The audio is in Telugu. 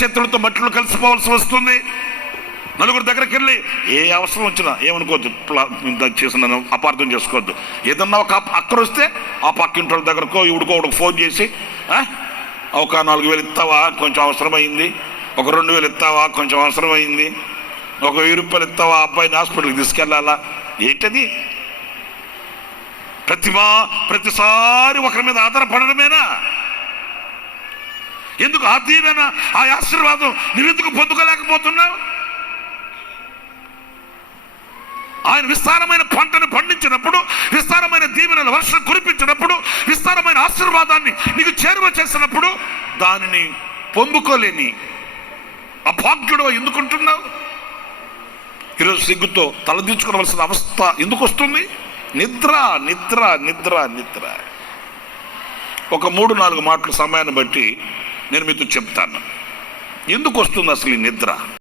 చేతులతో మట్టిలో కలిసిపోవాల్సి వస్తుంది. నలుగురు దగ్గరికి వెళ్ళి ఏ అవసరం వచ్చినా ఏమనుకోవద్దు, చేసిన అపార్థం చేసుకోవద్దు. ఏదన్నా ఒక అక్కర వస్తే ఆ పక్కింటి వాళ్ళ దగ్గరకో ఇవిడికో ఒకటికి ఫోన్ చేసి ఒక 4,000 ఇస్తావా, కొంచెం అవసరమైంది. ఒక 2,000 ఇస్తావా, కొంచెం అవసరమైంది. ఒక 1,000 రూపాయలు ఇస్తావా, అబ్బాయిని హాస్పిటల్కి తీసుకెళ్ళాలా. ఏంటది? ప్రతిసారి ఒకరి మీద ఆధారపడడమేనా? ఎందుకు ఆ దీవెన, ఆ ఆశీర్వాదం నువ్వెందుకు పొందుకోలేకపోతున్నావు? ఆయన విస్తారమైన పంటను పండించినప్పుడు, విస్తారమైన దీవెనల వర్షం కురిపించినప్పుడు, విస్తారమైన ఆశీర్వాదాన్ని నీకు చేరువ చేసినప్పుడు దానిని పొందుకోలేని అభాగ్యుడు ఎందుకుంటున్నావు? ఈరోజు సిగ్గుతో తలదించుకోవలసిన అవస్థ ఎందుకు వస్తుంది? నిద్ర నిద్ర నిద్ర నిద్ర. ఒక 3-4 మాటల సమయాన్ని బట్టి నేను మీతో చెప్తాను ఎందుకు వస్తుంది అసలు ఈ నిద్ర.